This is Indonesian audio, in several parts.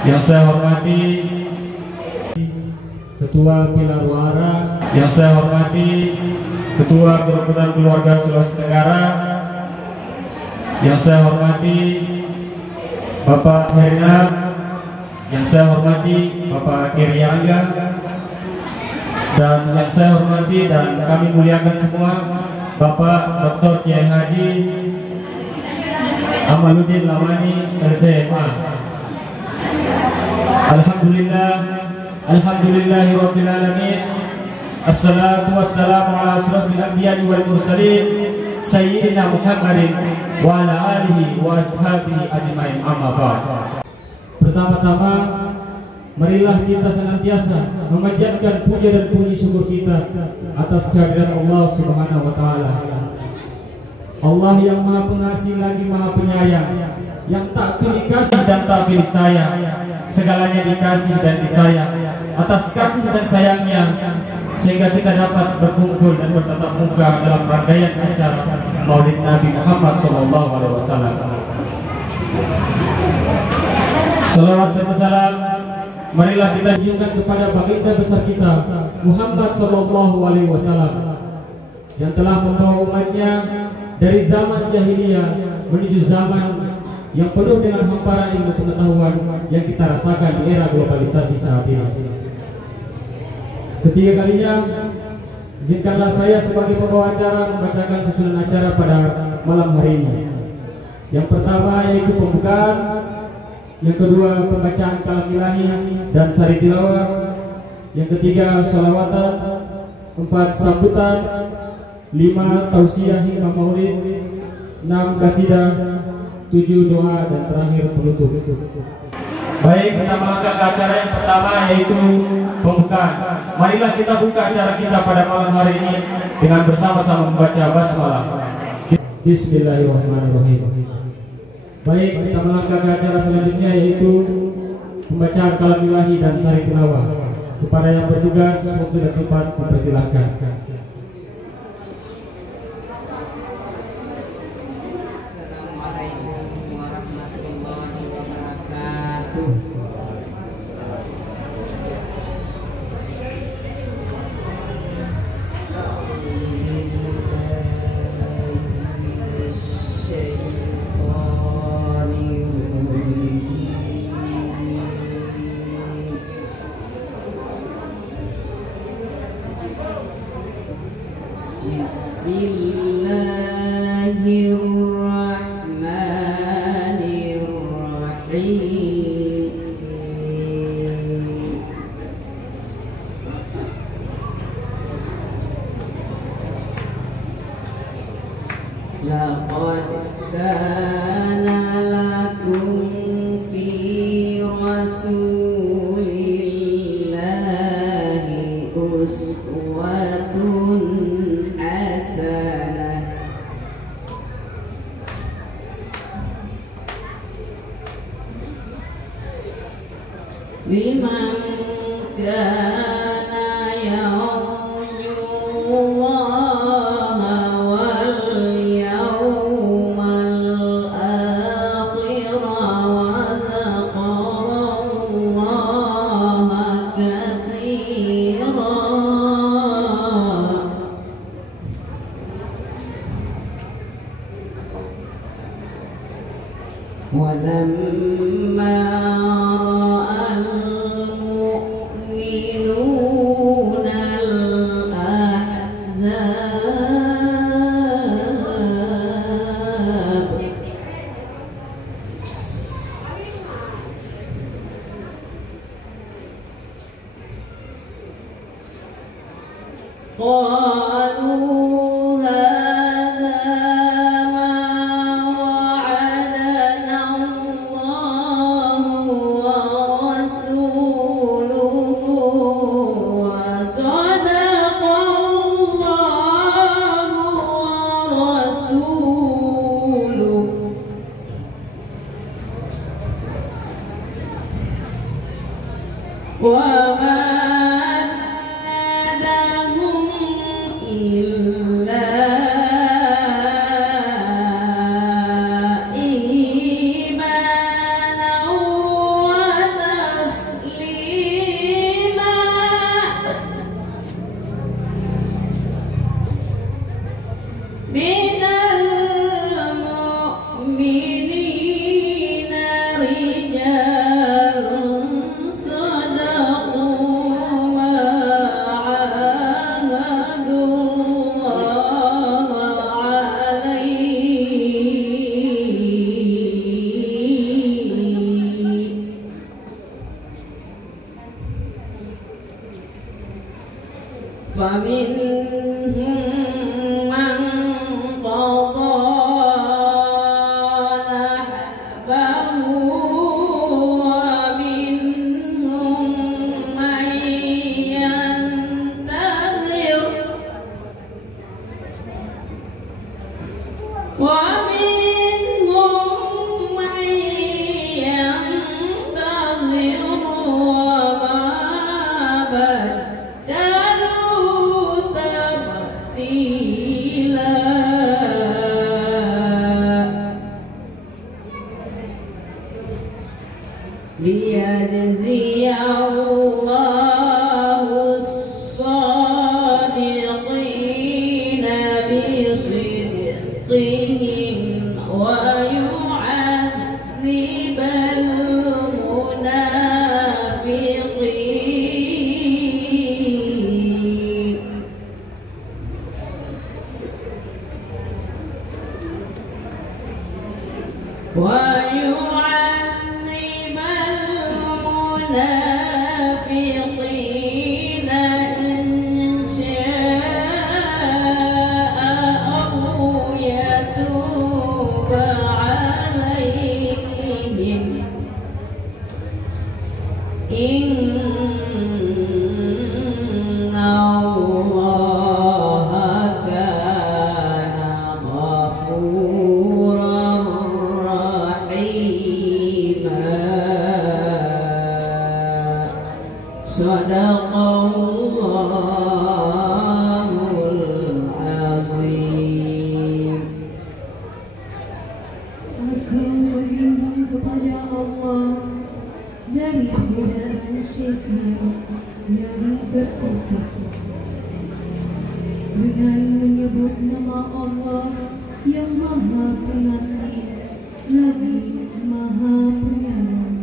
Yang saya hormati Ketua Pilar Wara, yang saya hormati Ketua Kerukunan Keluarga Sulawesi Tenggara, yang saya hormati Bapak Herina, yang saya hormati Bapak Kiri Angga, dan yang saya hormati dan kami muliakan semua Bapak Dr. Kiai Haji Amaluddin Lamani LCMA. Alhamdulillahirabbil alamin. Assalatu wassalamu ala asrofil anbiya'i wal mursalin sayyidina Muhammadin wa ala alihi wa ashabihi ajmain, amma ba'd. Pertama-tama marilah kita senantiasa memanjatkan puja dan puji syukur kita atas kehadirat Allah Subhanahu wa taala. Allah yang Maha Pengasih lagi Maha Penyayang, yang tak pilih kasih dan tak pilih sayang, segalanya dikasih dan disayang. Atas kasih dan sayangnya sehingga kita dapat berkumpul dan bertatap muka dalam rangkaian acara Maulid Nabi Muhammad SAW. Salawat serta salam marilah kita junjungkan kepada baginda besar kita Muhammad SAW yang telah membawa umatnya dari zaman jahiliyah menuju zaman yang penuh dengan hamparan ilmu pengetahuan yang kita rasakan di era globalisasi saat ini. Ketiga kalinya, izinkanlah saya sebagai pembawa acara membacakan susunan acara pada malam hari ini. Yang pertama yaitu pembukaan, yang kedua pembacaan kalam ilahi dan sari tilawah, yang ketiga sholawatan, 4 sambutan, 5 tausiah hingga maulid, 6 kasidah, 7 doa, dan terakhir penutup. Baik, kita melangkah ke acara yang pertama yaitu pembukaan. Marilah kita buka acara kita pada malam hari ini dengan bersama-sama membaca basmalah. Bismillahirrahmanirrahim. Baik, kita melangkah ke acara selanjutnya yaitu pembacaan kalam ilahi dan sari tilawah. Kepada yang bertugas waktu dan tempat dipersilahkan. Laqad kana lakum fi rasulillahi uswatun hasanah liman kana yarjullaha wal yawmal akhir wa dzakarallaha katsira. Walamma قالوا هذا ما وعدنا الله ورسوله وصدق الله ورسوله وما إيمانا فمنهم من قضى نحبه ومنهم من ينتظر ليجزي الله الصادقين بصدقهم ويعذب المنافقين المنافقين إن شاء أو يتوب عليهم إن الله كان غفورا رحيما. صدق Allahul Azim. Engkau berlindung kepada Allah dari godaan syaitan yang terkutuk dengan menyebut nama Allah yang Maha Pengasih lagi Maha Penyayang.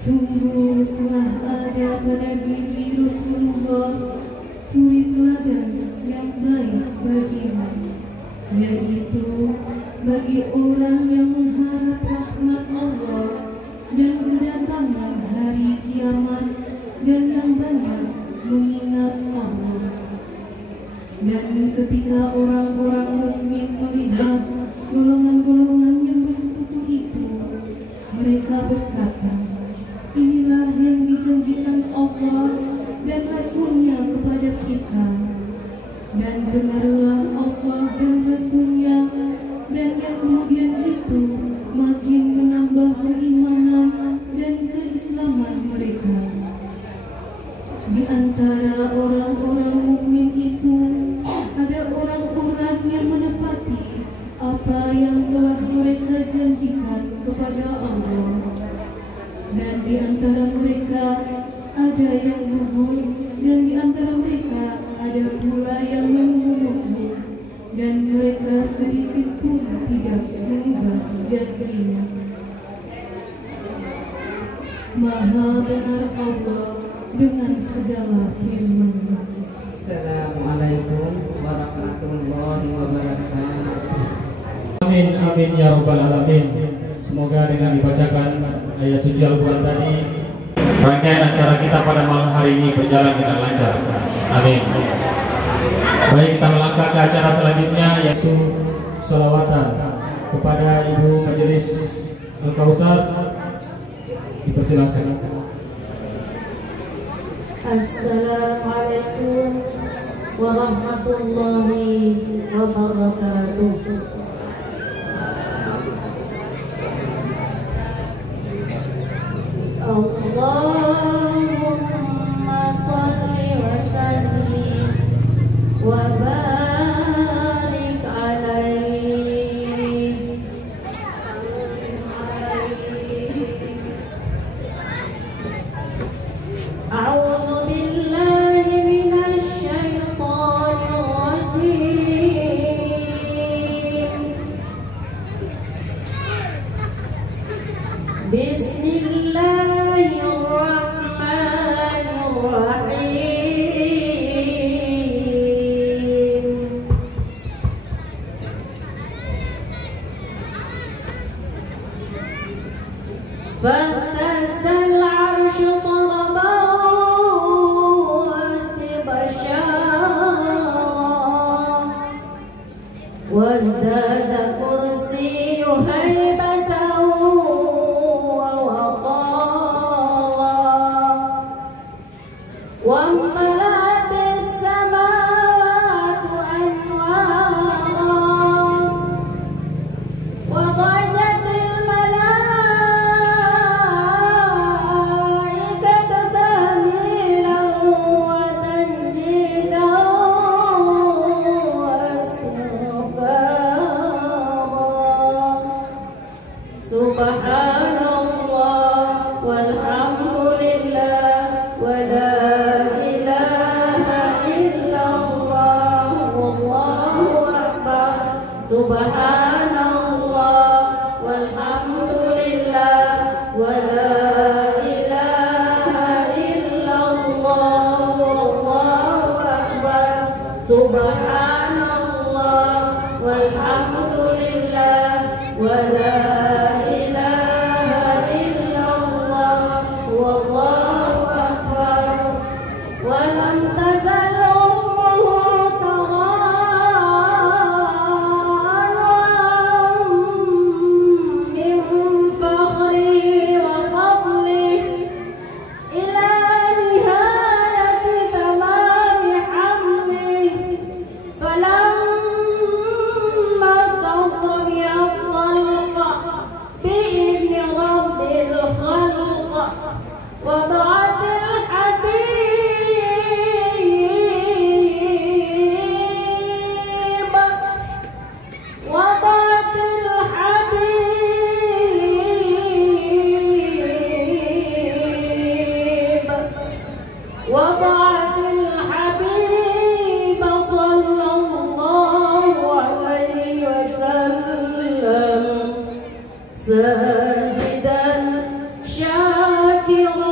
Sungguh telah ada pada diri Rasulullah suri teladan yang baik bagimu, yaitu bagi orang yang mengharap rahmat Allah dan kedatangan hari kiamat dan yang banyak mengingat Allah. Dan ketika orang-orang mukmin melihat golongan-golongan yang bersekutu itu, mereka berkata, inilah yang dijanjikan Allah dan Rasul-Nya kepada kita. Dan dengarlah Allah dan Rasul-Nya, dan yang kemudian itu makin menambah keimanan dan keislaman mereka. Di antara orang-orang mukmin itu ada orang-orang yang menepati apa yang telah mereka janjikan kepada Allah. Dan di antara mereka ada yang gugur, dan di antara mereka ada pula yang menunggu, dan mereka sedikit pun tidak mengubah janjinya. Maha benar Allah dengan segala firman. Assalamualaikum warahmatullahi wabarakatuh. Amin amin ya rabbal alamin. Semoga dengan dibacakan ayat suci Al-Quran tadi, rangkaian acara kita pada malam hari ini berjalan dengan lancar. Amin. Baik, kita melangkah ke acara selanjutnya, yaitu sholawatan kepada Ibu Majelis Al-Kausar. Dipersilakan. Assalamualaikum warahmatullahi wabarakatuh. Allahumma salli wa sallim wa barik alaihi. A'udzu billahi minasy syaithanir rajim. Bismillahirrahmanirrahim. فاهتز العرش طربا واستبشر Salam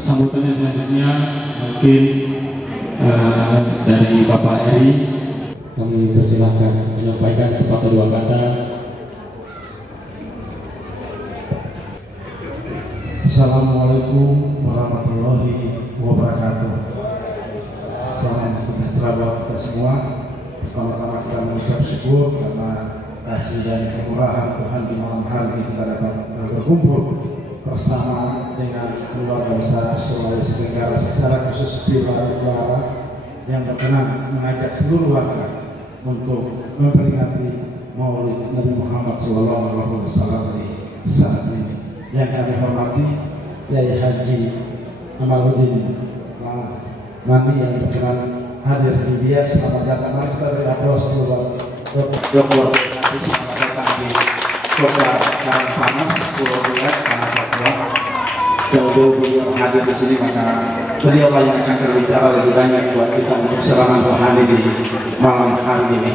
Sambutannya selanjutnya mungkin dari Bapak Eri, kami persilahkan menyampaikan sepatah dua kata. Assalamualaikum warahmatullahi wabarakatuh. Salam sejahtera buat kita semua. Pertama-tama kita mengucap syukur karena kasih dan kemurahan Tuhan di malam hari ini kita dapat berkumpul bersama dengan keluarga besar Sulawesi Tenggara, secara khusus Pilar yang berkenan mengajak seluruh warga untuk memperingati Maulid Nabi Muhammad SAW di saat ini. Yang kami hormati Yai Haji Amaluddin Mandi yang berkenan hadir di dia. Selamat datang. Mari kita beri aplaus buat Dr. Nanti selamat datang di Kota Karangpanas, Pulau Bulat, karena Papua. Jauh-jauh beliau hadir di sini, maka beliau lah yang akan berbicara lebih banyak buat kita untuk serangan rohani di malam hari ini.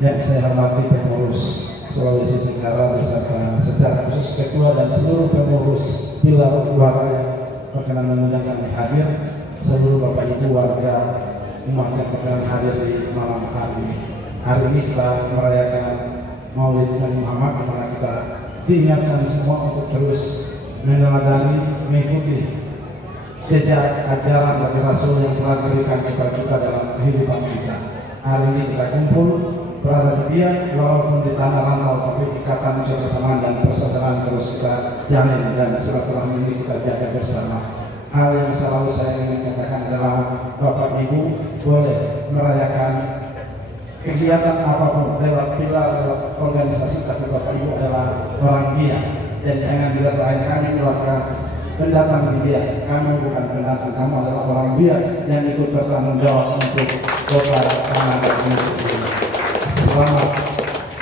Yang saya hormati pengurus Sulawesi Tenggara beserta secara khusus ketua dan seluruh pengurus Pilar Utara yang berkenan mengundang kami hadir, seluruh Bapak Ibu warga umat yang berkenan hadir di malam hari ini. Hari ini kita merayakan Maulid Nabi Muhammad, di mana kita diingatkan semua untuk terus meneladani, mengikuti jejak ajaran dari Rasul yang telah diberikan kepada kita dalam kehidupan kita. Hari ini kita kumpul berada di dia, walaupun di tanah rantau, tapi ikatan kebersamaan dan persaudaraan terus kita jalin dan silaturahmi ini kita jaga bersama. Hal yang selalu saya ingin katakan adalah Bapak Ibu boleh merayakan kegiatan apapun lewat pilar, lewat organisasi, tapi Bapak Ibu adalah orang dia, dan jangan dirasain kami keluarga pendatang di dia. Kamu bukan pendatang, kamu adalah orang dia yang ikut bertanggung jawab untuk kota tanah dan negeri. Selamat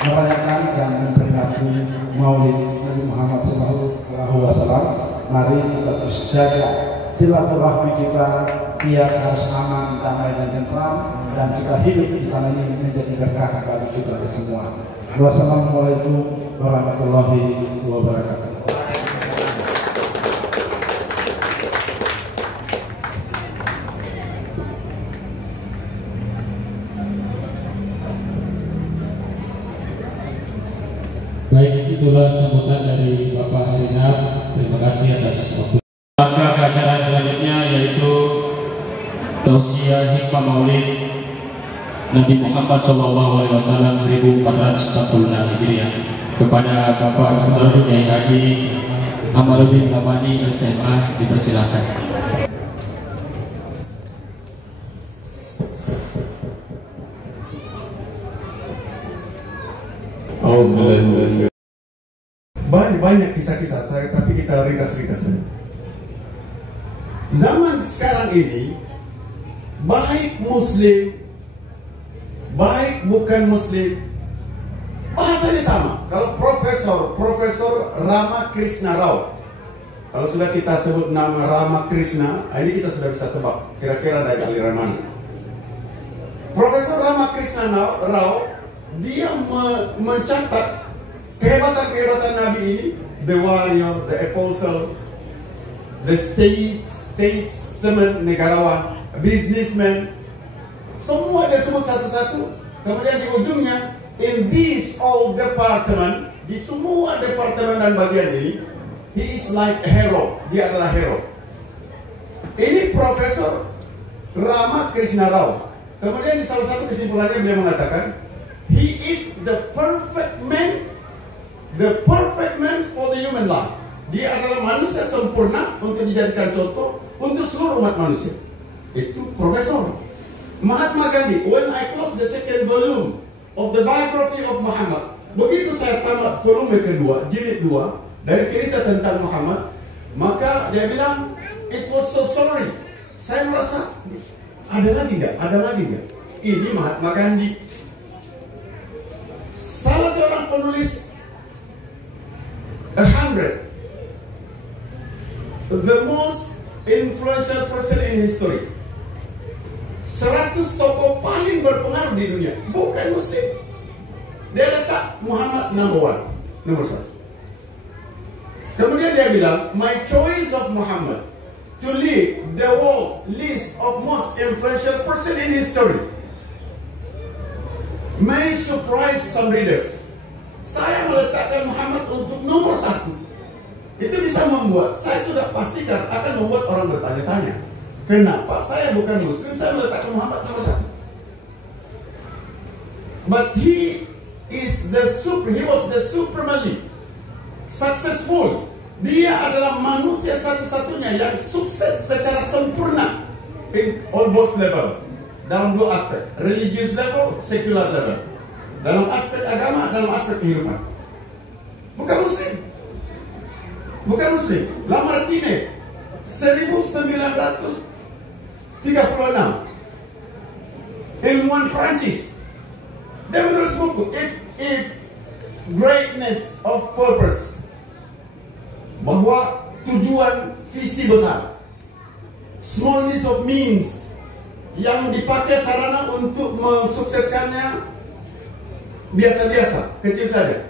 merayakan dan memperingati Maulid Nabi Muhammad SAW. Mari kita terus jaga silaturahmi kita biar harus aman, damai dan tentram, dan kita hidup di tanah ini menjadi berkah bagi kita semua. Wassalamualaikum warahmatullahi wabarakatuh. Baik, itulah sambutan dari Bapak Herinat. Terima kasih atas waktu. Maka ke acara selanjutnya yaitu tausiah hikmah Maulid Nabi Muhammad SAW 1446 Hijriah kepada Bapak Dr. Yai Haji Amaluddin Mandi SMA, dipersilakan. Banyak kisah-kisah, tapi kita ringkas-ringkas saja. Zaman sekarang ini, baik Muslim, baik bukan Muslim, bahasanya sama. Kalau Profesor Rama Krishna Rao, kalau sudah kita sebut nama Rama Krishna, ini kita sudah bisa tebak kira-kira dari aliran mana. Profesor Rama Krishna Rao, dia mencatat Kehebatan Nabi ini, the warrior, the apostle, the statesman, negarawan, businessman, semua dia sebut satu-satu. Kemudian di ujungnya, in this all department, di semua departemen dan bagian ini, he is like a hero. Dia adalah hero. Ini Profesor Rama Krishna Rao. Kemudian di salah satu kesimpulannya beliau mengatakan, he is the perfect man for the human life. Dia adalah manusia sempurna untuk dijadikan contoh untuk seluruh umat manusia. Itu Profesor. Mahatma Gandhi, when I close the second volume of the biography of Muhammad, begitu saya tamat volume kedua, jilid 2 dari cerita tentang Muhammad, maka dia bilang, it was so sorry. Saya merasa ada lagi nggak? Ini Mahatma Gandhi. Salah seorang penulis 100, the most influential person in history. 100 tokoh paling berpengaruh di dunia, bukan Muslim. Dia letak Muhammad nomor 1. Kemudian dia bilang, my choice of Muhammad to lead the world list of most influential person in history may surprise some readers. Saya meletakkan Muhammad untuk nomor 1. Itu bisa membuat, saya sudah pastikan akan membuat orang bertanya-tanya, kenapa saya bukan Muslim, saya meletakkan Muhammad nomor 1. But he was the supremely successful. Dia adalah manusia satu-satunya yang sukses secara sempurna in all both level. Dalam dua aspek, religious level, secular level. Dalam aspek agama, dalam aspek kehidupan. Bukan Muslim. Lamartine 1936, ilmuwan Prancis. Dia menulis buku If Greatness of Purpose, bahwa tujuan visi besar, smallness of means, yang dipakai sarana untuk mensukseskannya biasa-biasa, kecil saja.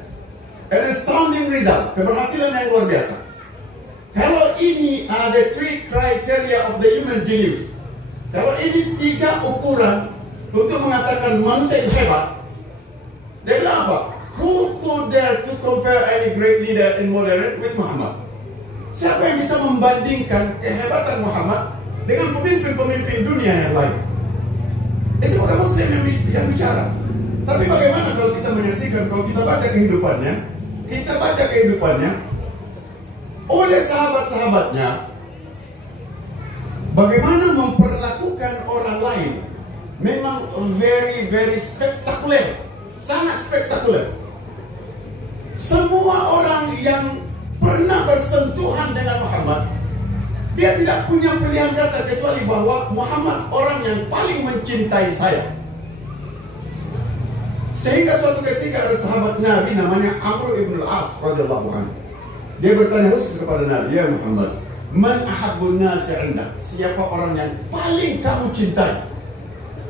An astounding result, keberhasilan yang luar biasa. Kalau ini ada 3 criteria of the human genius, kalau ini 3 ukuran untuk mengatakan manusia itu hebat, dia bilang apa? Who could dare to compare any great leader in modern with Muhammad? Siapa yang bisa membandingkan kehebatan Muhammad dengan pemimpin-pemimpin dunia yang lain? Itu bukan Muslim yang bicara. Tapi bagaimana kalau kita menyaksikan, kalau kita baca kehidupannya oleh sahabat-sahabatnya, bagaimana memperlakukan orang lain, memang very, very spektakuler, sangat spektakuler. Semua orang yang pernah bersentuhan dengan Muhammad, dia tidak punya pilihan kata kecuali bahwa Muhammad orang yang paling mencintai saya. Sehingga suatu ketika ada sahabat Nabi namanya Amr ibn al-As radhiyallahu anhu. Dia bertanya khusus kepada Nabi, ya Muhammad, man ahabbun nasi 'indak? Siapa orang yang paling kamu cintai?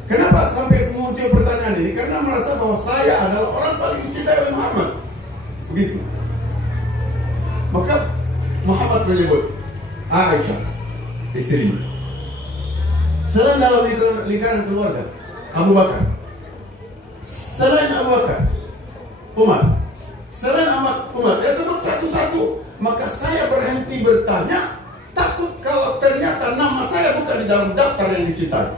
Kenapa sampai muncul pertanyaan ini? Karena merasa bahwa saya adalah orang paling dicintai oleh Muhammad. Begitu. Maka Muhammad menyebut Aisyah, istrinya. Selain dalam lingkaran keluarga, Abu Bakar. Selain Abu Bakar, Umar. Selain Umar, dia sebut satu-satu. Maka saya berhenti bertanya, takut kalau ternyata nama saya bukan di dalam daftar yang dicintai.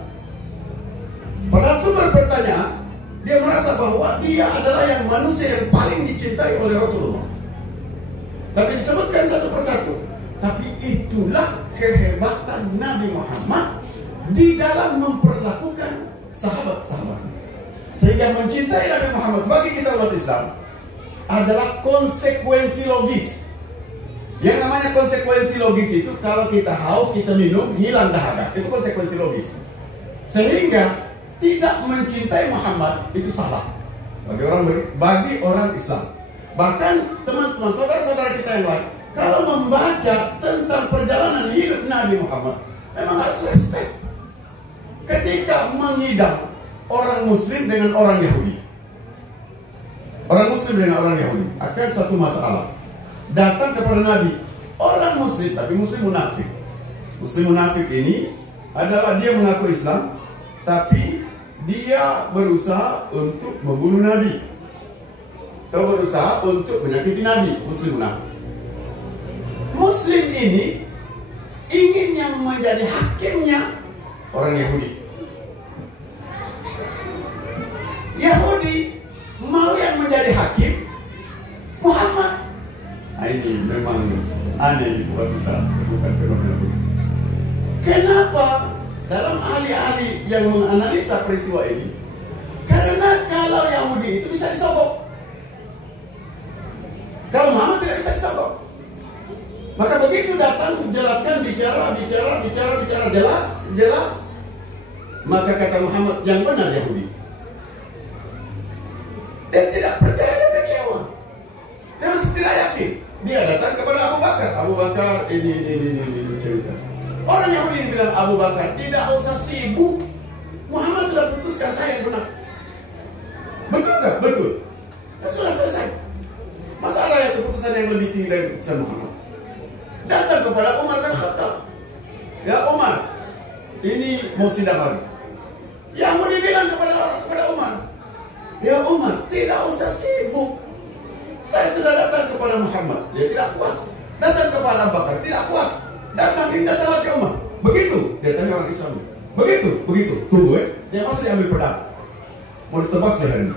Padahal sumber pertanyaan, dia merasa bahwa dia adalah yang manusia yang paling dicintai oleh Rasulullah. Tapi disebutkan satu persatu. Tapi itulah kehebatan Nabi Muhammad di dalam memperlakukan sahabat-sahabat. Sehingga mencintai Nabi Muhammad bagi kita umat Islam adalah konsekuensi logis. Yang namanya konsekuensi logis itu, kalau kita haus, kita minum, hilang dahaga. Itu konsekuensi logis. Sehingga tidak mencintai Muhammad itu salah bagi orang Islam. Bahkan teman-teman, saudara-saudara kita yang lain, kalau membaca tentang perjalanan hidup Nabi Muhammad, memang harus respect. Ketika mengidam orang Muslim dengan orang Yahudi, orang Muslim dengan orang Yahudi akan suatu masalah. Datang kepada Nabi, orang Muslim tapi Muslim munafik. Muslim munafik ini adalah dia mengaku Islam, tapi dia berusaha untuk membunuh Nabi, atau berusaha untuk menyakiti Nabi. Muslim munafik. Muslim ini ingin yang menjadi hakimnya orang Yahudi. Yahudi mau yang menjadi hakim Muhammad. Nah, ini memang aneh buat kita, bukan fenomena ini. Kenapa? Dalam ahli-ahli yang menganalisa peristiwa ini, karena kalau Yahudi itu bisa disogok, kalau Muhammad tidak bisa disogok. Maka begitu datang menjelaskan, bicara jelas, maka kata Muhammad, yang benar Yahudi. Dia tidak percaya, dia kecewa. Dia masih tidak yakin. Dia datang kepada Abu Bakar. Abu Bakar ini cerita. Orang Yahudi bilang, Abu Bakar tidak usah sibuk. Muhammad sudah putuskan saya yang benar. Betul tak? Betul. Sudah selesai. Masalah yang keputusan yang lebih tinggi dari keputusan Muhammad. Datang kepada Umar bin Khattab. Ya Umar, ini mau sidang lagi. Yahudi bilang kepada Umar, ya Umar, tidak usah sibuk. Saya sudah datang kepada Muhammad, dia tidak puas. Datang kepada Abu Bakar, tidak puas. Datang lagi Umar. Begitu, dia tanya orang Islam. Begitu. Tunggu dia masih diambil pedang. Mau ditebas lehernya.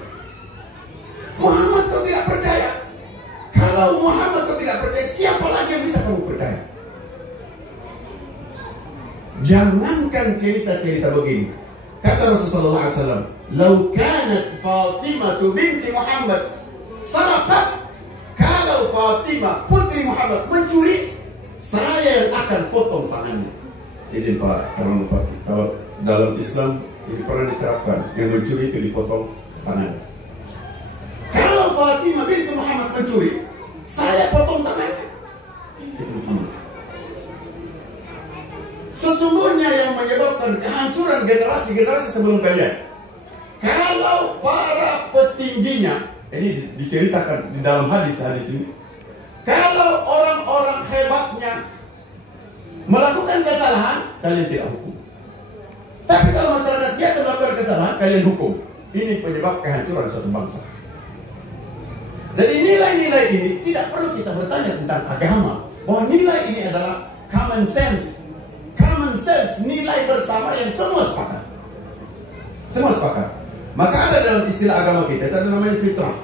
Muhammad kau tidak percaya. Kalau Muhammad kau tidak percaya, siapa lagi yang bisa kamu percaya? Jangankan cerita-cerita begini. Kata Rasulullah SAW, "Lau kanat Fatimah binti Muhammad saraqat." Kalau Fatimah putri Muhammad mencuri, saya yang akan potong tangannya. Izin Pak, calon bupati. Kalau dalam Islam ini pernah diterapkan, yang mencuri itu dipotong tangannya. Kalau Fatimah binti Muhammad mencuri, saya potong tangannya. Itu Muhammad. Sesungguhnya yang menyebabkan kehancuran generasi-generasi sebelum kalian, kalau para petingginya, ini diceritakan di dalam hadis ini, kalau orang-orang hebatnya melakukan kesalahan, kalian tidak hukum. Tapi kalau masyarakat biasa melakukan kesalahan, kalian hukum. Ini penyebab kehancuran suatu bangsa. Jadi nilai-nilai ini tidak perlu kita bertanya tentang agama, bahwa nilai ini adalah common sense. Common sense, nilai bersama yang semua sepakat. Semua sepakat. Maka ada dalam istilah agama kita, itu namanya fitrah.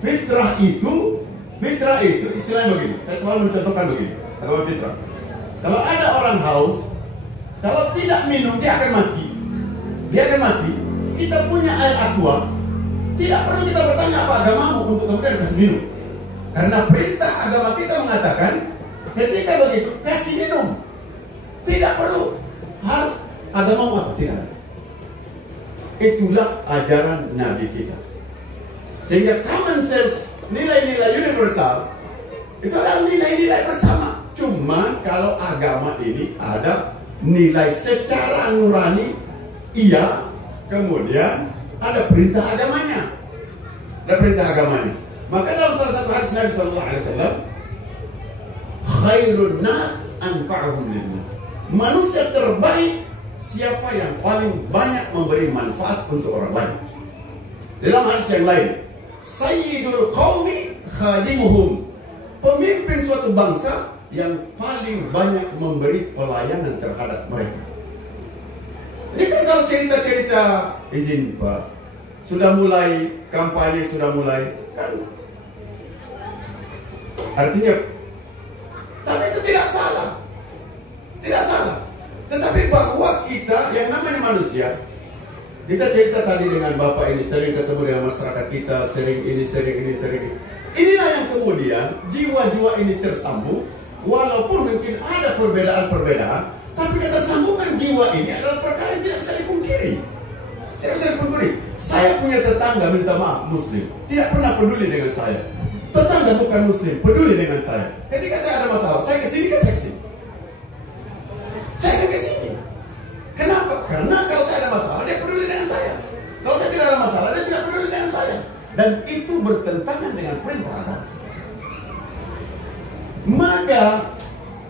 Fitrah itu istilahnya begini. Saya selalu mencontohkan begini. Agama fitrah. Kalau ada orang haus, kalau tidak minum dia akan mati. Kita punya air aqua, tidak perlu kita bertanya apa agamamu untuk kemudian kasih minum. Karena perintah agama kita mengatakan, ketika begitu kasih minum. Tidak perlu harus agamamu apa, tidak ada. Itulah ajaran Nabi kita. Sehingga common sense, nilai-nilai universal, itu adalah nilai-nilai bersama. Cuma kalau agama ini ada nilai secara nurani, iya, kemudian ada perintah agamanya. Maka dalam salah satu hadis Nabi SAW, khairun nas anfa'uhum linnas. Manusia terbaik siapa yang paling banyak memberi manfaat untuk orang lain. Dalam hadis yang lain, sayyidul qaumi khadimuhum. Pemimpin suatu bangsa yang paling banyak memberi pelayanan terhadap mereka. Ini kan kalau cerita-cerita, izin Pak, sudah mulai kampanye, sudah mulai kan, artinya, tapi itu tidak salah. Tetapi bahwa kita yang namanya manusia, kita cerita tadi dengan Bapak ini, sering ketemu dengan masyarakat kita, sering ini. Inilah yang kemudian jiwa-jiwa ini tersambung, walaupun mungkin ada perbedaan, tapi ketersambungan jiwa ini adalah perkara yang tidak bisa dipungkiri. Saya punya tetangga minta maaf Muslim, tidak pernah peduli dengan saya. Tetangga bukan Muslim, peduli dengan saya. Ketika saya ada masalah, saya kesini. Saya akan kesini. Kenapa? Karena kalau saya ada masalah, dia peduli dengan saya. Kalau saya tidak ada masalah, dia tidak peduli dengan saya. dan itu bertentangan dengan perintah agama. Maka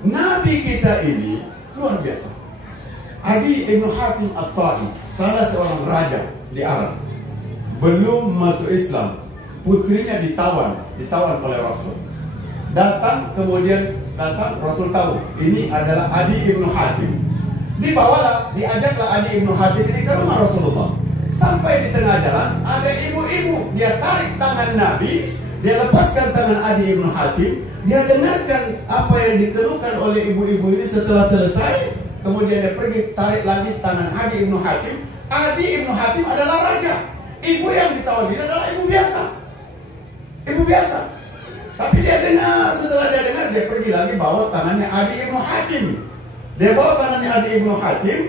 Nabi kita ini luar biasa. Adi Ibn Hatim At-Ta'i, salah seorang raja di Arab, belum masuk Islam, putrinya ditawan oleh Rasul. Kemudian datang Rasul tahu ini adalah Adi Ibn Hatim. Diajaklah Adi Ibn Hatim ini ke rumah Rasulullah. Sampai di tengah jalan ada ibu-ibu, dia tarik tangan Nabi, dia lepaskan tangan Adi Ibn Hatim, dia dengarkan apa yang dikeluhkan oleh ibu-ibu ini. Setelah selesai, kemudian dia pergi tarik lagi tangan Adi Ibn Hatim. Adi Ibn Hatim adalah raja. Ibu yang ditawan ini adalah ibu biasa. Ibu biasa. Tapi dia dengar, setelah dia dengar, dia pergi lagi bawa tangannya Adi Ibn Hatim. Dia bawa tangannya Adi Ibn Hatim.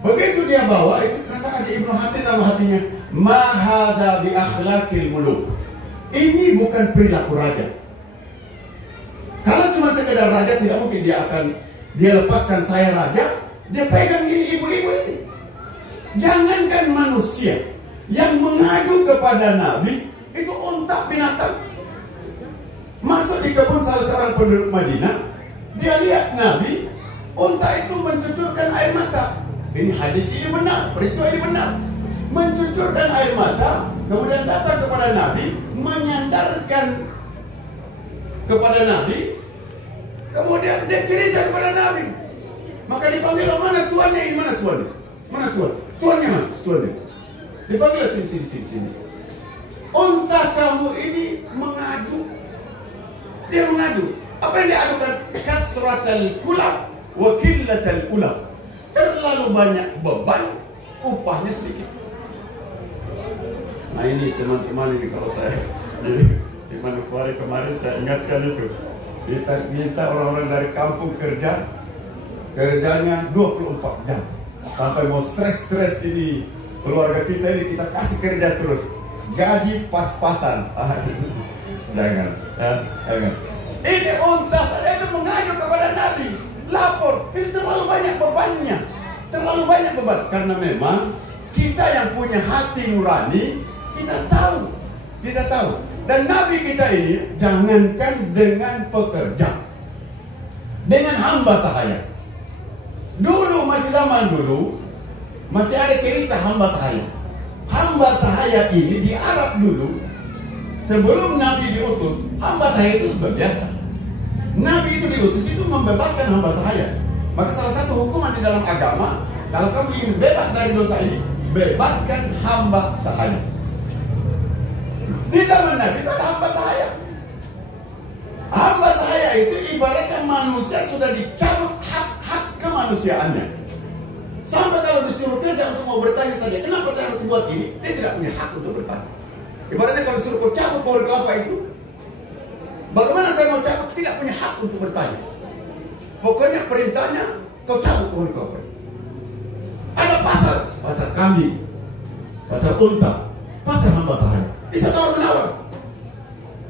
Begitu dia bawa, itu kata Adi Ibn Hatim dalam hatinya, ma hadza bi akhlaqil muluk. Ini bukan perilaku raja. Kalau cuma sekedar raja, tidak mungkin dia lepaskan saya raja, dia pegang gini ibu-ibu ini. Jangankan manusia yang mengadu kepada Nabi, itu unta binatang. Masuk di kebun salah seorang penduduk Madinah, dia lihat Nabi, unta itu mencucurkan air mata. Ini hadis ini benar, peristiwa ini benar. Mencucurkan air mata, kemudian datang kepada Nabi, menyandarkan kepada Nabi, kemudian dia cerita kepada Nabi. Maka dipanggil, mana tuannya ini, mana tuannya? Mana tuan? Tuannya mana? Tuannya. Dipanggil sini. Unta kamu ini mengadu. Dia mengadu. Apa yang dia adukan? Kasratal kulab wa qillatal ulaf. Terlalu banyak beban, upahnya sedikit. Nah ini teman-teman ini, kalau saya di Manokwari kemarin saya ingatkan itu. Kita minta orang-orang dari kampung kerjanya 24 jam. Sampai mau stres ini keluarga kita ini, kita kasih kerja terus. Gaji pas-pasan. Jangan. Ini unta saya itu mengadu kepada Nabi, lapor, ini terlalu banyak bebannya, terlalu banyak beban. Karena memang kita yang punya hati nurani, kita tahu. Dan Nabi kita ini, jangankan dengan pekerja, dengan hamba sahaya. Dulu masih zaman dulu, masih ada cerita hamba sahaya. Hamba sahaya ini di Arab dulu, sebelum Nabi diutus, hamba sahaya itu sudah biasa. Nabi itu diutus itu membebaskan hamba sahaya. Maka salah satu hukuman di dalam agama, kalau kamu ingin bebas dari dosa ini, bebaskan hamba sahaya. Di zaman Nabi itu ada hamba sahaya. Hamba sahaya itu ibaratnya manusia sudah dicabut hak-hak kemanusiaannya. Sampai kalau disuruh kerja untuk mau bertanya saja, kenapa saya harus buat ini? Dia tidak punya hak untuk bertanya. Ibaratnya kalau disuruh kau cabut pohon kelapa itu, bagaimana saya mau cabut? Tidak punya hak untuk bertanya. Pokoknya perintahnya kau cabut pohon kelapa itu. Ada pasar kambing, pasar unta, pasar hamba sahaya. Bisa tawar menawar.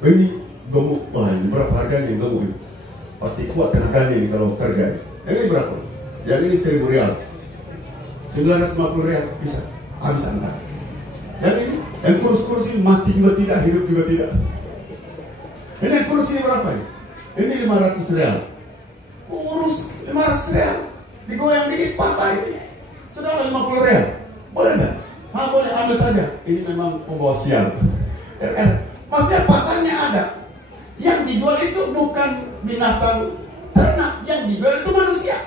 Ini gemuk, wah ini berapa harganya yang gemuk ini? Pasti kuat tenaganya ini kalau kerja. Ini berapa? Yang ini 1.000 rial, 950 rial bisa. Habis angkat. Dan ini yang kursi mati juga tidak, hidup juga tidak. Ini kursi berapa ini? Ini 500 rial. Kurus 500 rial, digoyang dikit patah ini. Sudah 50 rial. Boleh enggak? Boleh, ambil saja. Ini memang pembawa sial. Maksudnya pasarnya ada. Yang dijual itu bukan binatang ternak, yang dijual itu manusia.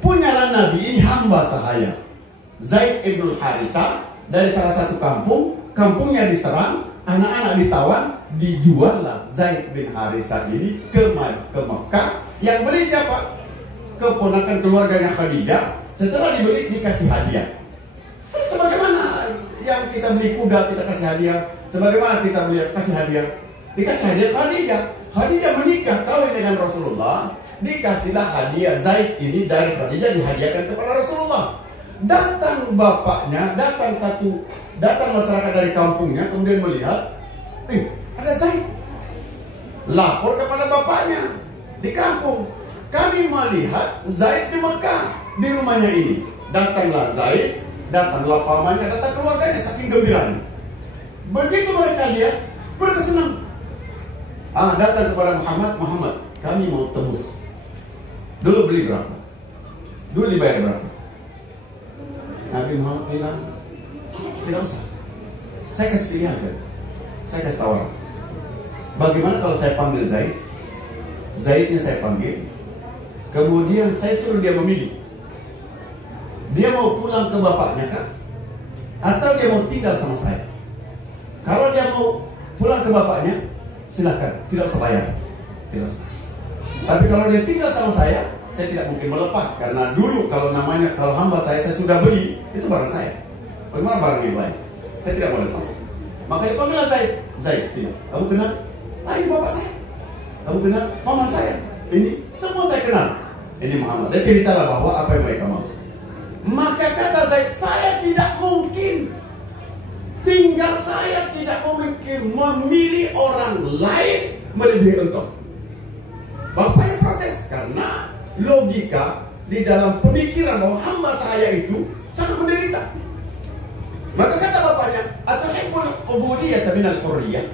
Punyalah Nabi ini hamba sahaya, Zaid ibn Harisah, dari salah satu kampungnya diserang, anak-anak ditawan, dijuallah Zaid bin Harisah ini ke Mekah. Yang beli siapa? Keponakan keluarganya Khadijah. Setelah dibeli, dikasih hadiah. Sebagaimana yang kita beli kuda, kita kasih hadiah. Sebagaimana kita beli kasih hadiah, dikasih hadiah Khadijah. Khadijah menikah, kawin dengan Rasulullah. Dikasihlah hadiah Zaid ini dari Khadijah, dihadiahkan kepada Rasulullah. Datang bapaknya, datang masyarakat dari kampungnya, kemudian melihat, ada Zaid. Lapor kepada bapaknya di kampung, kami melihat Zaid di Mekah, di rumahnya ini. Datanglah Zaid, datanglah pamannya, datang keluarganya, saking gembiranya. Begitu mereka lihat, mereka senang. Datang kepada Muhammad, kami mau tebus. Dulu beli berapa? Dulu dibayar berapa? Nabi Muhammad bilang, tidak usah. Saya kasih pilihan saja. Saya kasih tawaran. Bagaimana kalau saya panggil Zaid? Zaidnya saya panggil. Kemudian saya suruh dia memilih. Dia mau pulang ke bapaknya kah? Atau dia mau tinggal sama saya? Kalau dia mau pulang ke bapaknya, silakan, tidak usah bayar. Tidak usah. Tapi kalau dia tinggal sama saya tidak mungkin melepas. Karena dulu kalau hamba saya sudah beli, itu barang saya. Bagaimana barang yang lain? Saya tidak mau lepas. Maka dipanggillah Zaid, tidak. Kamu kenal? Ini bapak saya. Kamu kenal? Paman saya. Ini semua saya kenal. Ini Muhammad. Dia ceritalah bahwa apa yang mereka mau. Maka kata Zaid, saya tidak mungkin tinggal, saya tidak mungkin memilih orang lain melebihi engkau. Bapaknya protes karena logika di dalam pemikiran bahwa hamba saya itu sangat menderita. Maka kata bapaknya, atau hibbul ubudiyyah minal hurriyah,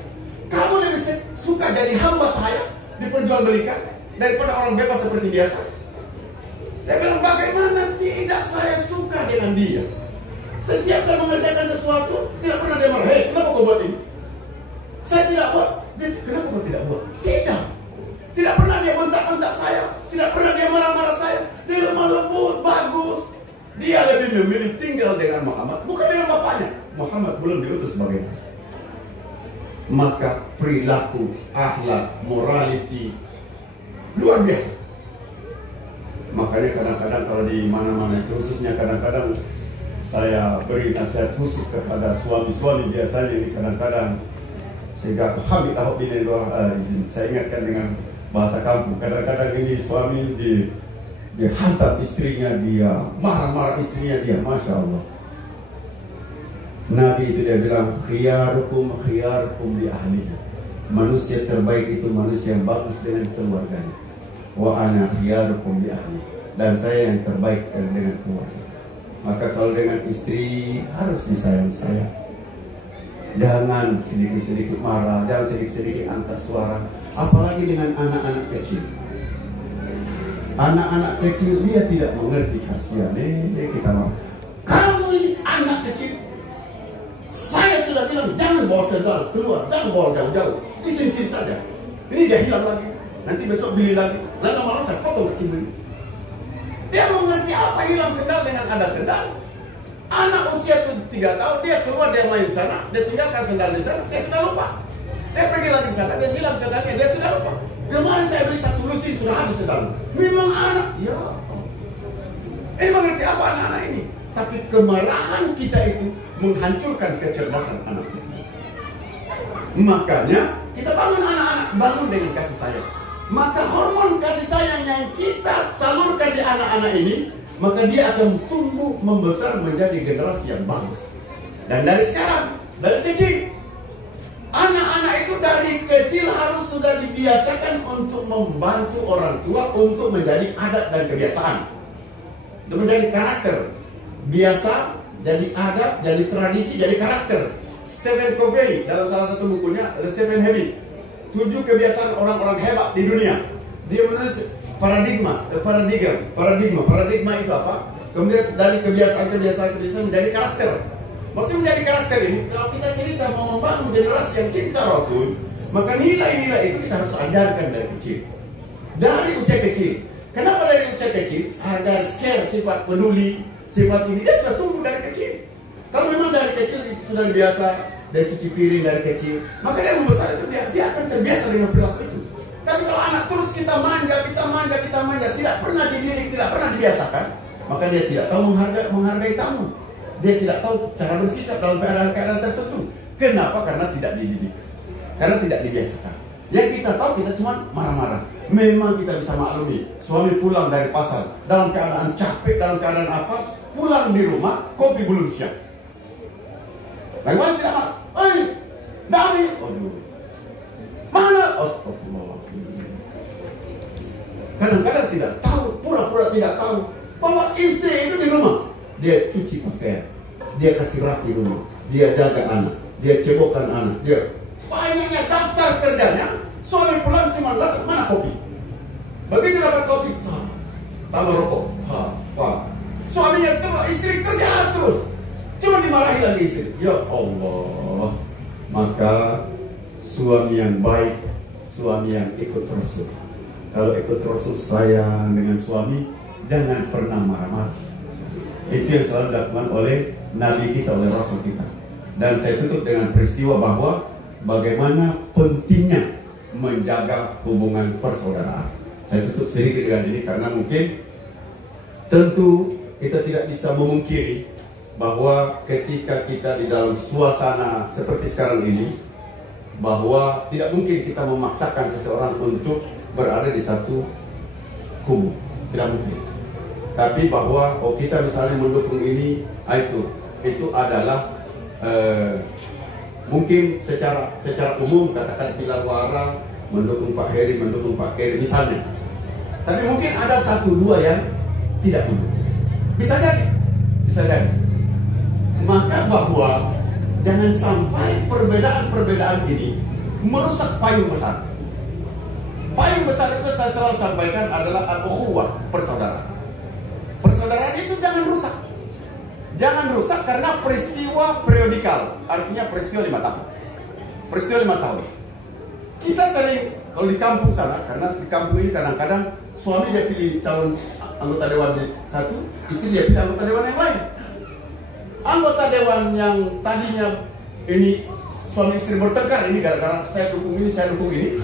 kamu lebih suka jadi hamba saya diperjualbelikan daripada orang bebas seperti biasa. Dia bilang, bagaimana tidak saya suka dengan dia? Setiap saya mengerjakan sesuatu, tidak pernah dia marah. Hei, kenapa kau buat ini? Saya tidak buat. Dia, kenapa kau tidak buat? Tidak. Tidak pernah dia bentak-bentak saya. Tidak pernah dia marah-marah saya. Dia lemah lembut, bagus. Dia lebih memilih tinggal dengan Muhammad, bukan dengan bapaknya. Muhammad belum diutus sebagai nabi. Maka perilaku, akhlak, morality luar biasa. Makanya kadang-kadang kalau di mana-mana itu, khususnya kadang-kadang saya beri nasihat khusus kepada suami-suami biasanya ini kadang-kadang sehingga hamid ahok bini doa izin. Saya ingatkan dengan bahasa kampung. Kadang-kadang ini suami dia hantar istrinya, dia marah-marah istrinya dia, masya Allah. Nabi itu dia bilang khiyarukum bi ahlihi. Manusia terbaik itu manusia yang bagus dengan keluarganya. Wa ana khiyarukum bi ahli, dan saya yang terbaik dengan keluarga. Maka kalau dengan istri harus disayang-sayang. Jangan sedikit-sedikit marah, jangan sedikit-sedikit angkat suara. Apalagi dengan anak-anak kecil. Anak-anak kecil dia tidak mengerti, kasihan. Kita marah. Kamu ini anak kecil. Saya sudah bilang jangan bawa sendal keluar, jangan bawa jauh-jauh. Di sini saja. Ini dia hilang lagi. Nanti besok beli lagi. Lalu malah saya potong kaki beli. Dia mengerti apa hilang sendal dengan ada sendal. Anak usia 3 tahun, dia keluar, dia main sana, dia tinggalkan sendal di sana, dia sudah lupa. Dia pergi lagi sana, dia hilang sendalnya, dia sudah lupa. Kemarin saya beli 1 lusin, sudah habis sendal. Memang anak, ya. Ini mengerti apa anak-anak ini? Tapi kemarahan kita itu menghancurkan kecerdasan anak kita. Makanya kita bangun anak-anak, bangun dengan kasih sayang. Maka hormon kasih sayang yang kita salurkan di anak-anak ini, maka dia akan tumbuh membesar menjadi generasi yang bagus. Dan dari sekarang, dari kecil, anak-anak itu dari kecil harus sudah dibiasakan untuk membantu orang tua untuk menjadi adat dan kebiasaan. Itu menjadi karakter. Biasa, jadi adat, jadi tradisi, jadi karakter. Stephen Covey dalam salah satu bukunya, The 7 Habits, 7 kebiasaan orang-orang hebat di dunia. Dia menulis paradigma itu apa? Kemudian dari kebiasaan menjadi karakter. Maksudnya menjadi karakter ini, kalau kita cerita mau membangun generasi yang cinta Rasul, maka nilai-nilai itu kita harus ajarkan dari kecil. Dari usia kecil. Kenapa dari usia kecil? Agar care, sifat peduli, sifat ini dia sudah tumbuh dari kecil. Kalau memang dari kecil sudah biasa, dari cuci piring dari kecil, maka dia membesar itu dia akan terbiasa dengan perilaku itu. Tapi kalau anak terus kita manja, tidak pernah dididik, tidak pernah dibiasakan, maka dia tidak tahu menghargai tamu. Dia tidak tahu cara bersikap dalam keadaan tertentu. Kenapa? Karena tidak dididik, karena tidak dibiasakan. Yang kita tahu kita cuma marah-marah. Memang kita bisa maklumi, suami pulang dari pasar dalam keadaan capek, dalam keadaan apa, pulang di rumah kopi belum siap. Bagaimana tidak marah? Dari mana? Astagfirullahaladzim. Kadang-kadang tidak tahu, pura-pura tidak tahu bahwa istri itu di rumah. Dia cuci pakaian, dia kasih rapi rumah, dia jaga anak, dia cebokkan anak, dia banyaknya daftar kerjanya, suami pulang cuma dapat mana kopi. Begitu dapat kopi, tambah rokok, suaminya terus, istri kerja terus, cuma dimarahi lagi istri. Ya Allah, maka suami yang baik, suami yang ikut Rasul. Kalau ikut Rasul sayang dengan suami, jangan pernah marah-marah. Itu yang selalu dilakukan oleh Nabi kita, oleh Rasul kita. Dan saya tutup dengan peristiwa bahwa bagaimana pentingnya menjaga hubungan persaudaraan. Saya tutup sedikit dengan ini karena mungkin tentu kita tidak bisa memungkiri bahwa ketika kita di dalam suasana seperti sekarang ini, bahwa tidak mungkin kita memaksakan seseorang untuk berada di satu kubu, tidak mungkin. Tapi bahwa kita misalnya mendukung ini, itu adalah mungkin secara umum katakan Pilar Wara mendukung Pak Heri, mendukung Pak Heri misalnya. Tapi mungkin ada 1-2 yang tidak mendukung. Bisa jadi. Maka bahwa jangan sampai perbedaan-perbedaan ini merusak payung besar. Payung besar itu saya selalu sampaikan adalah al-ukhuwah, persaudaraan. Persaudaraan itu jangan rusak. Jangan rusak karena peristiwa periodikal, artinya peristiwa 5 tahun. Peristiwa 5 tahun. Kita sering, kalau di kampung sana, karena di kampung ini kadang-kadang suami dia pilih calon anggota dewan satu, istri dia pilih anggota dewan yang lain. Anggota dewan yang tadinya ini suami istri bertengkar, ini gara-gara saya dukung ini, saya dukung ini.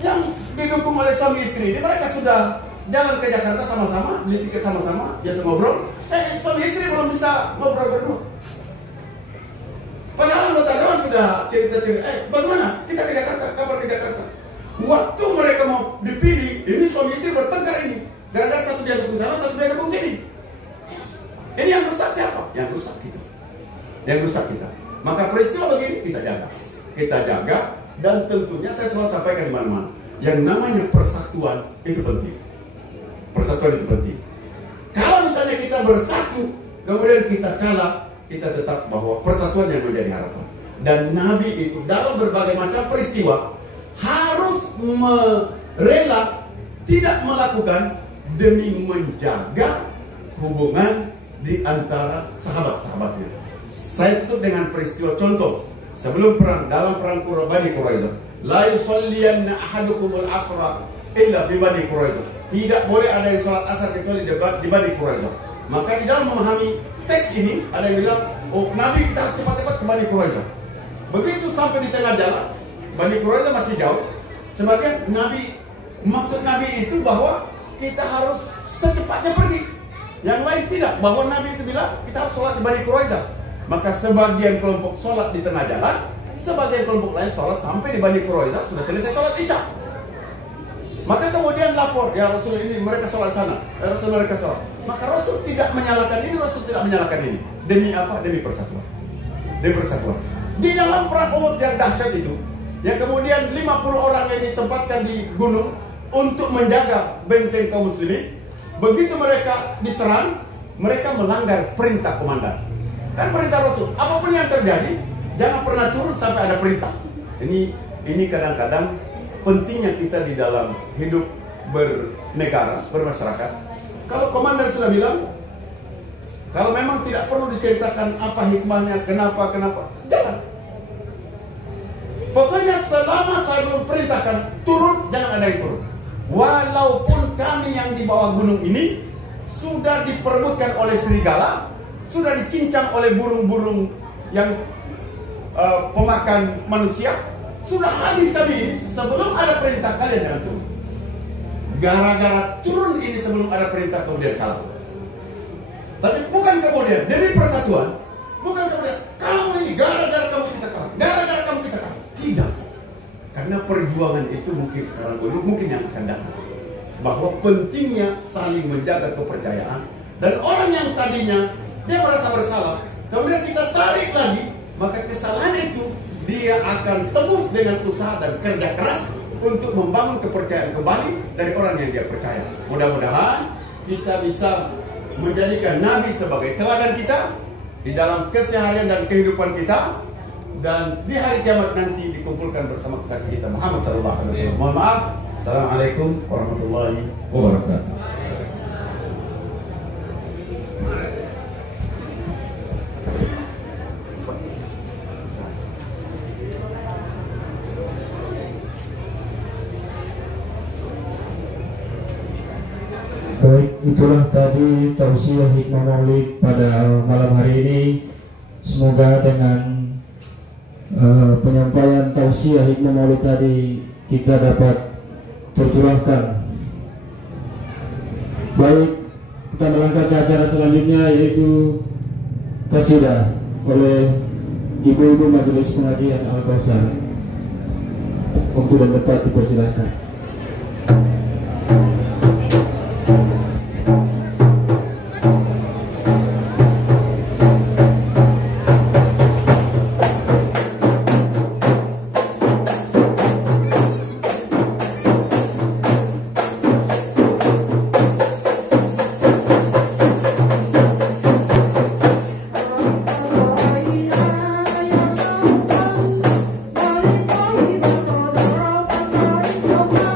Yang didukung oleh suami istri ini, mereka sudah jalan ke Jakarta sama-sama, beli tiket sama-sama, biasa ngobrol. Suami istri belum bisa ngobrol berdua. Padahal anggota dewan sudah cerita-cerita, bagaimana? Kita ke Jakarta, kabar ke Jakarta. Waktu mereka mau dipilih, ini suami istri bertengkar ini. Gara-gara satu dia dukung sana, satu dia dukung sini. Ini yang rusak siapa? Yang rusak kita. Yang rusak kita. Maka peristiwa begini kita jaga. Kita jaga dan tentunya saya selalu sampaikan di mana-mana. Yang namanya persatuan itu penting. Persatuan itu penting. Kalau misalnya kita bersatu, kemudian kita kalah, kita tetap bahwa persatuan yang menjadi harapan. Dan Nabi itu dalam berbagai macam peristiwa harus rela tidak melakukan demi menjaga hubungan di antara sahabat-sahabatnya. Saya tutup dengan peristiwa contoh sebelum perang, dalam perang Bani Quraisyah. La yusalliyanna ahadukumul asra illa fi Bani Quraisyah. Tidak boleh ada yang sholat asar kecuali di Bani Quraisyah. Maka di dalam memahami teks ini ada yang bilang, Nabi kita harus cepat-cepat ke Bani Quraisyah. Begitu sampai di tengah jalan, Bani Quraisyah masih jauh. Sebagian maksud Nabi itu bahwa kita harus secepatnya pergi. Yang lain tidak, bahwa Nabi itu bilang kita harus sholat di Bani Quraisyah. Maka sebagian kelompok sholat di tengah jalan, sebagian kelompok lain sholat sampai di Bani Quraisyah sudah selesai sholat Isya. Maka kemudian lapor, ya Rasul ini mereka sholat sana, Rasul mereka sholat. Maka Rasul tidak menyalahkan ini, Rasul tidak menyalahkan ini. Demi apa? Demi persatuan. Demi persatuan. Di dalam perang Uhud yang dahsyat itu, yang kemudian 50 orang yang ditempatkan di gunung untuk menjaga benteng kaum muslimin, begitu mereka diserang, mereka melanggar perintah komandan. Kan perintah Rasul, apapun yang terjadi, jangan pernah turun sampai ada perintah. Ini kadang-kadang pentingnya kita di dalam hidup bernegara, bermasyarakat. Kalau komandan sudah bilang, kalau memang tidak perlu diceritakan apa hikmahnya, kenapa, jangan. Pokoknya selama saya belum perintahkan turun, jangan ada yang turun. Walaupun kami yang di bawah gunung ini sudah diperebutkan oleh serigala, sudah dicincang oleh burung-burung yang pemakan manusia, sudah habis kami ini, sebelum ada perintah kalian jangan turun. Gara-gara turun ini sebelum ada perintah kemudian kalah. Tapi bukan kemudian demi persatuan, bukan kemudian kamu ini gara-gara kamu kita kalah, gara-gara kamu kita kalah. Tidak. Karena perjuangan itu mungkin sekarang dulu, mungkin yang akan datang. Bahwa pentingnya saling menjaga kepercayaan. Dan orang yang tadinya dia merasa bersalah, kemudian kita tarik lagi, maka kesalahan itu dia akan tebus dengan usaha dan kerja keras untuk membangun kepercayaan kembali dari orang yang dia percaya. Mudah-mudahan kita bisa menjadikan Nabi sebagai teladan kita di dalam keseharian dan kehidupan kita, dan di hari kiamat nanti dikumpulkan bersama kekasih kita Muhammad sallallahu alaihi wasallam. Mohon maaf. Assalamualaikum warahmatullahi wabarakatuh. Baik, itulah tadi tausiah hikmah maulid pada malam hari ini. Semoga dengan penyampaian tausiah hikmah maulid tadi kita dapat tercurahkan. Baik, kita melangkah ke acara selanjutnya, yaitu qasidah oleh ibu-ibu majelis pengajian Al-Kausar. Waktu dan tempat dipersilahkan. Bye.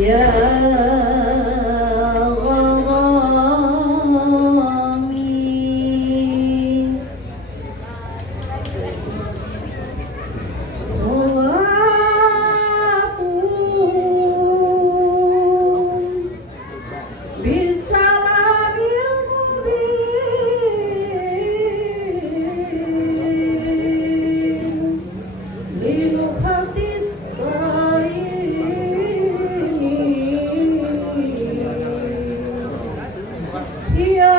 Ya gharami Salatu Bisalabil mubin Lil khatib Ya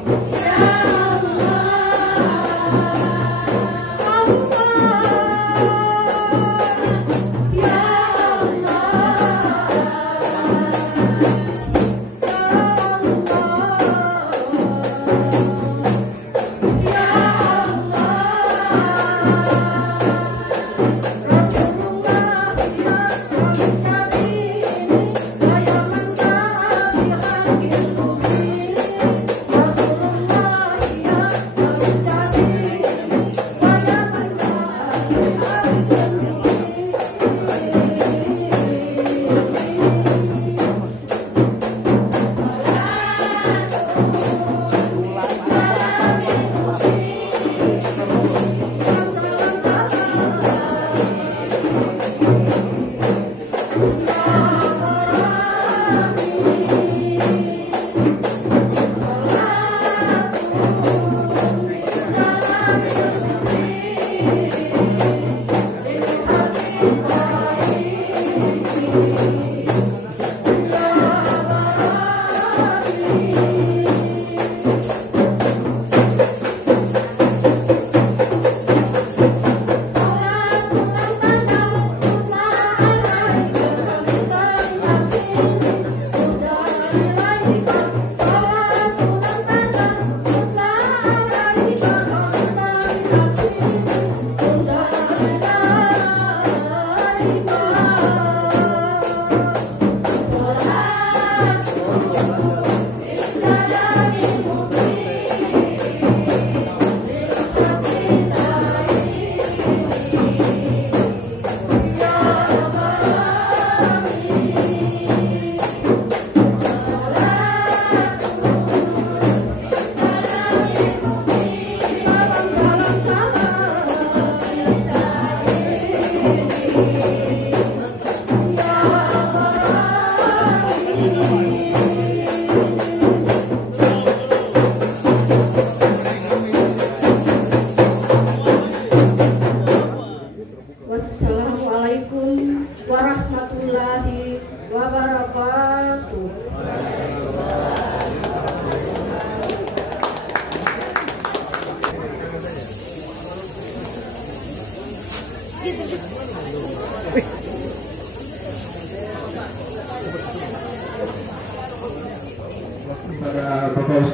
Ya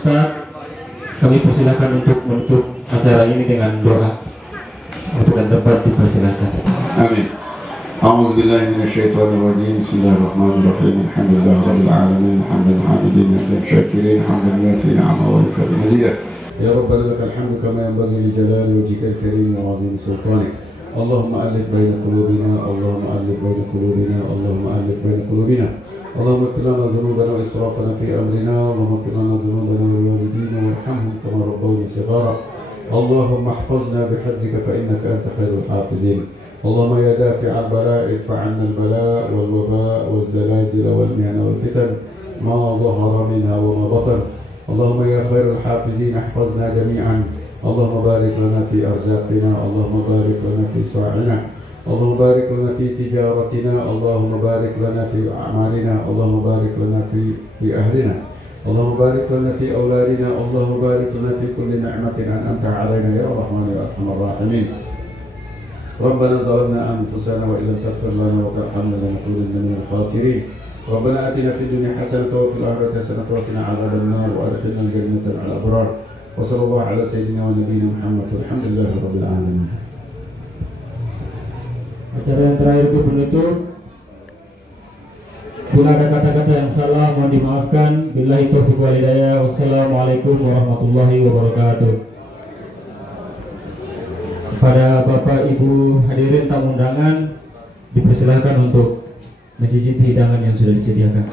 Ustaz, kami persilakan untuk menutup acara ini dengan doa. Untuk dan tempat dipersilakan. Amin. أعوذ بالله من الشيطان الرجيم بسم الله الرحمن الرحيم الحمد لله رب العالمين حمدا حامدين حمدا شاكرين حمدا يوافي نعمه ويكافئ مزيدا يا ربنا لك الحمد كما ينبغي لجلال وجهك الكريم وعظيم سلطانك اللهم ألف بين قلوبنا اللهم ألف بين قلوبنا اللهم ألف بين قلوبنا اللهم اغفر لنا ذنوبنا وإسرافنا في أمرنا اللهم اغفر لنا ذنوبنا ولوالدينا وارحمهم كما ربوني صغارا اللهم احفظنا بحفظك فإنك أنت خير الحافظين اللهم يا دافع البلاء ادفع عنا البلاء والوباء والزلازل والمهن والفتن ما ظهر منها وما بطن اللهم يا خير الحافظين احفظنا جميعا اللهم بارك لنا في أرزاقنا اللهم بارك لنا في ساعنا اللهم بارك لنا في تجارتنا اللهم بارك لنا في أعمالنا اللهم بارك لنا في أهلنا اللهم بارك لنا في أولادنا اللهم بارك لنا في كل نعمة أنعمت علينا يا رحمن يا أرحم الراحمين ربنا ظلمنا أنفسنا وإن لم تغفر لنا وترحمنا لنكونن من الخاسرين ربنا آتنا في الدنيا حسنة وفي الآخرة حسنة وقنا عذاب النار وأدخلنا الجنة مع الأبرار وصلى الله على سيدنا ونبينا محمد والحمد لله رب العالمين. Acara yang terakhir itu penutup. Bila ada kata-kata yang salah mohon dimaafkan. Billahi taufiq wal hidayah. Wassalamualaikum warahmatullahi wabarakatuh. Pada Bapak Ibu hadirin tamu undangan dipersilakan untuk mencicipi hidangan yang sudah disediakan.